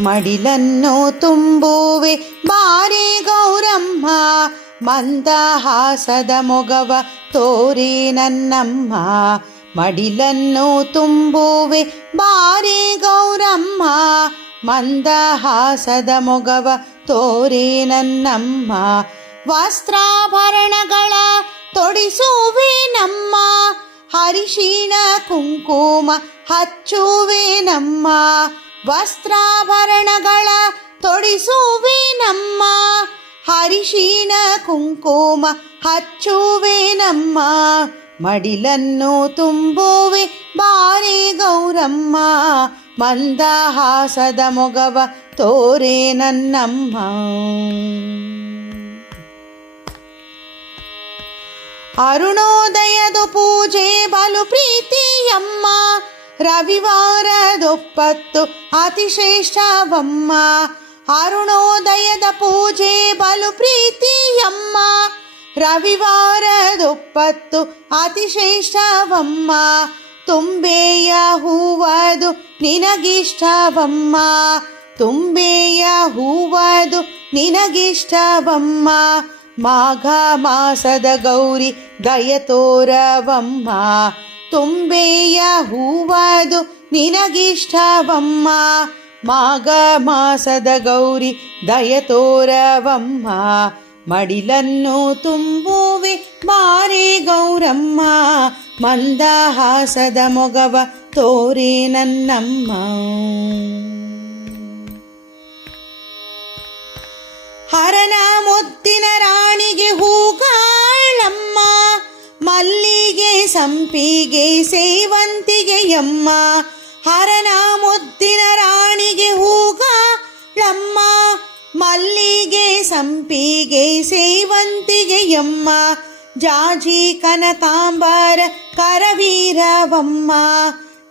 ಮಡಿಲನ್ನು ತುಂಬುವೆ ಬಾರೆ ಗೌರಮ್ಮ, ಮಂದಹಾಸದ ಮೊಗವ ತೋರೆ ನನ್ನಮ್ಮ. ಮಡಿಲನ್ನು ತುಂಬುವೆ ಬಾರೆ ಗೌರಮ್ಮ, ಮಂದಹಾಸದ ಮೊಗವ ತೋರೆ ನನ್ನಮ್ಮ. ವಸ್ತ್ರಾಭರಣಗಳ ತೊಡಿಸುವೆ ನಮ್ಮ, ಹರಿಶಿಣ ಕುಂಕುಮ ಹಚ್ಚುವೆ ನಮ್ಮ. ವಸ್ತ್ರಾಭರಣಗಳ ತೊಡಿಸುವೆ ನಮ್ಮ, ಹರಿಶಿಣ ಕುಂಕುಮ ಹಚ್ಚುವೆ ನಮ್ಮ. ಮಡಿಲನ್ನು ತುಂಬುವೆ ಬಾರೆ ಗೌರಮ್ಮ, ಮಂದಹಾಸದ ಮೊಗವ ತೋರೆ ನನ್ನಮ್ಮ. ಅರುಣೋದಯದ ಪೂಜೆ ಬಲು ಪ್ರೀತಿಯಮ್ಮ, ರವಿವಾರದೊಪ್ಪತ್ತು ಅತಿಶ್ರೇಷ್ಠವಮ್ಮ. ಅರುಣೋದಯದ ಪೂಜೆ ಬಲು ಪ್ರೀತಿಯಮ್ಮ, ರವಿವಾರದೊಪ್ಪತ್ತು ಅತಿಶ್ರೇಷ್ಠವಮ್ಮ. ತುಂಬೆಯ ಹೂವದು ನಿನಗಿಷ್ಟವಮ್ಮ, ತುಂಬೆಯ ಹೂವದು ನಿನಗಿಷ್ಟವಮ್ಮ. ಮಾಘ ಮಾಸದ ಗೌರಿ ದಯ ತೋರವಮ್ಮ, ತುಂಬೆಯ ಹೂವದು ನಿನಗಿಷ್ಟವಮ್ಮ. ಮಾಘ ಮಾಸದ ಗೌರಿ ದಯ ತೋರವಮ್ಮ. ಮಡಿಲನ್ನು ತುಂಬುವೆ ಬಾರೆ ಗೌರಮ್ಮ, ಮಂದಹಾಸದ ಮೊಗವ ತೋರೆ ನನ್ನಮ್ಮ. ಹರನ ಮುತ್ತಿನ ರಾಣಿಗೆ ಹೂಗಾಳಮ್ಮ, ಮಲ್ಲಿಗೆ ಸಂಪಿಗೆ ಸೇವಂತಿಗೆಯಮ್ಮ. ಹರನ ಮುತ್ತಿನ ರಾಣಿಗೆ ಹೂಗಾಳಮ್ಮ, ಮಲ್ಲಿಗೆ ಸಂಪಿಗೆ ಸೇವಂತಿಗೆಯಮ್ಮ. ಜಾಜಿ ಕನಕಾಂಬರ ಕರವೀರವಮ್ಮ,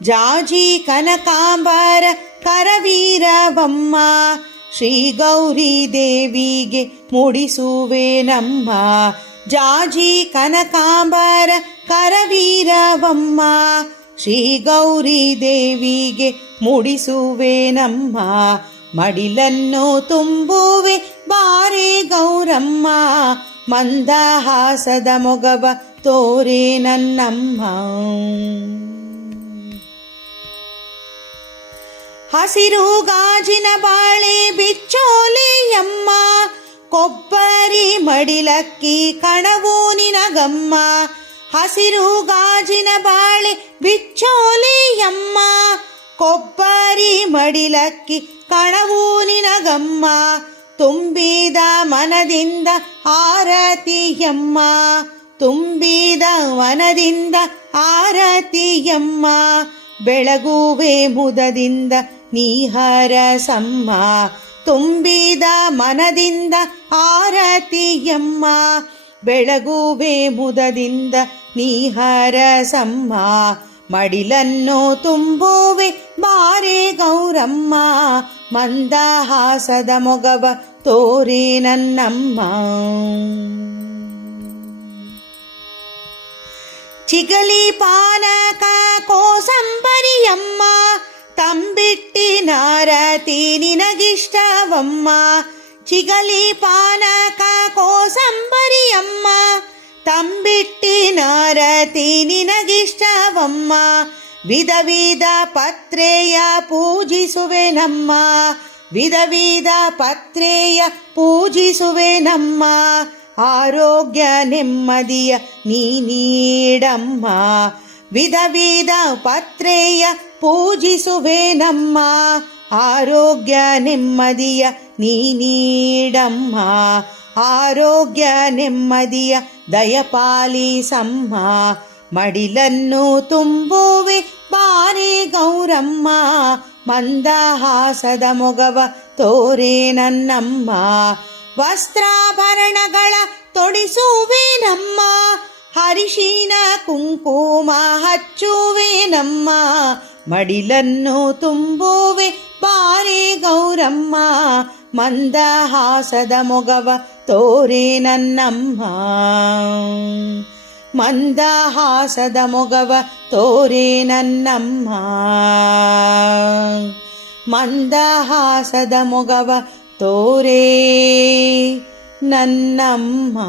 ಜಾಜಿ ಕನಕಾಂಬರ ಕರವೀರವಮ್ಮ. ಶ್ರೀ ಗೌರಿ ದೇವಿಗೆ ಮುಡಿಸುವೆ ನಮ್ಮ, ಜಾಜಿ ಕನಕಾಂಬರ ಕರವೀರವಮ್ಮ. ಶ್ರೀ ಗೌರಿ ದೇವಿಗೆ ಮುಡಿಸುವೆ ನಮ್ಮ. ಮಡಿಲನ್ನು ತುಂಬುವೆ ಬಾರೆ ಗೌರಮ್ಮ, ಮಂದಹಾಸದ ಮೊಗವ ತೋರೆ ನನ್ನಮ್ಮ. ಹಸಿರು ಗಾಜಿನ ಬಾಳೆ ಬಿಚ್ಚೋಲೆಯಮ್ಮ, ಕೊಬ್ಬರಿ ಮಡಿಲಕ್ಕಿ ಕಣವು ನಿನಗಮ್ಮ. ಹಸಿರು ಗಾಜಿನ ಬಾಳೆ ಬಿಚ್ಚೋಲೆಯಮ್ಮ, ಕೊಬ್ಬರಿ ಮಡಿಲಕ್ಕಿ ಕಣವು ನಿನಗಮ್ಮ. ತುಂಬಿದ ಮನದಿಂದ ಆರತಿಯಮ್ಮ, ತುಂಬಿದ ಮನದಿಂದ ಆರತಿಯಮ್ಮ. ಬೆಳಗುವೆ ಮುದದಿಂದ ನೀಹರಸಮ್ಮ, ತುಂಬಿದ ಮನದಿಂದ ಆರತಿಯಮ್ಮ. ಬೆಳಗುವೆ ಮುದದಿಂದ ನೀಹರಸಮ್ಮ. ಮಡಿಲನ್ನು ತುಂಬುವೆ ಬಾರೆ ಗೌರಮ್ಮ, ಮಂದಹಾಸದ ಮೊಗವ ತೋರೆ ನನ್ನಮ್ಮ. ಚಿಗಲಿ ಪಾನಕ ಕೋಸಂಬರಿಯಮ್ಮ, ತಂಬಿಟ್ಟಿನಾರತಿ ನಿನಗಿಷ್ಟವಮ್ಮ. ಚಿಗಲಿ ಪಾನಕ ಕೋಸಂಬರಿಯಮ್ಮ, ತಂಬಿಟ್ಟಿನಾರತಿ ನಿನಗಿಷ್ಟವಮ್ಮ. ವಿಧ ವಿಧ ಪತ್ರೆಯ ಪೂಜಿಸುವೆ ನಮ್ಮ, ವಿಧ ವಿಧ ಪತ್ರೆಯ ಪೂಜಿಸುವೆ ನಮ್ಮ. ಆರೋಗ್ಯ ನೆಮ್ಮದಿಯ ನೀ ನೀಡಮ್ಮ, ವಿಧ ವಿಧ ಪತ್ರೆಯ ಪೂಜಿಸುವೆ ನಮ್ಮ. ಆರೋಗ್ಯ ನೆಮ್ಮದಿಯ ನೀ ನೀಡಮ್ಮ, ಆರೋಗ್ಯ ನೆಮ್ಮದಿಯ ದಯಪಾಲಿಸಮ್ಮ. ಮಡಿಲನ್ನು ತುಂಬುವೆ ಬಾರೆ ಗೌರಮ್ಮ, ಮಂದಹಾಸದ ಮೊಗವ ತೋರೆ ನನ್ನಮ್ಮ. ವಸ್ತ್ರಾಭರಣಗಳ ತೊಡಿಸುವೆ ನಮ್ಮ, ಹರಿಶಿಣ ಕುಂಕುಮ ಹಚ್ಚುವೆ ನಮ್ಮ. ಮಡಿಲನ್ನು ತುಂಬುವೆ ಬಾರೆ ಗೌರಮ್ಮ, ಮಂದಹಾಸದ ಮೊಗವ ತೋರೆ ನನ್ನಮ್ಮ. ಮಂದಹಾಸದ ಮೊಗವ ತೋರೆ ನನ್ನಮ್ಮ, ಮಂದಹಾಸದ ಮೊಗವ ತೋರೆ ನನ್ನಮ್ಮ.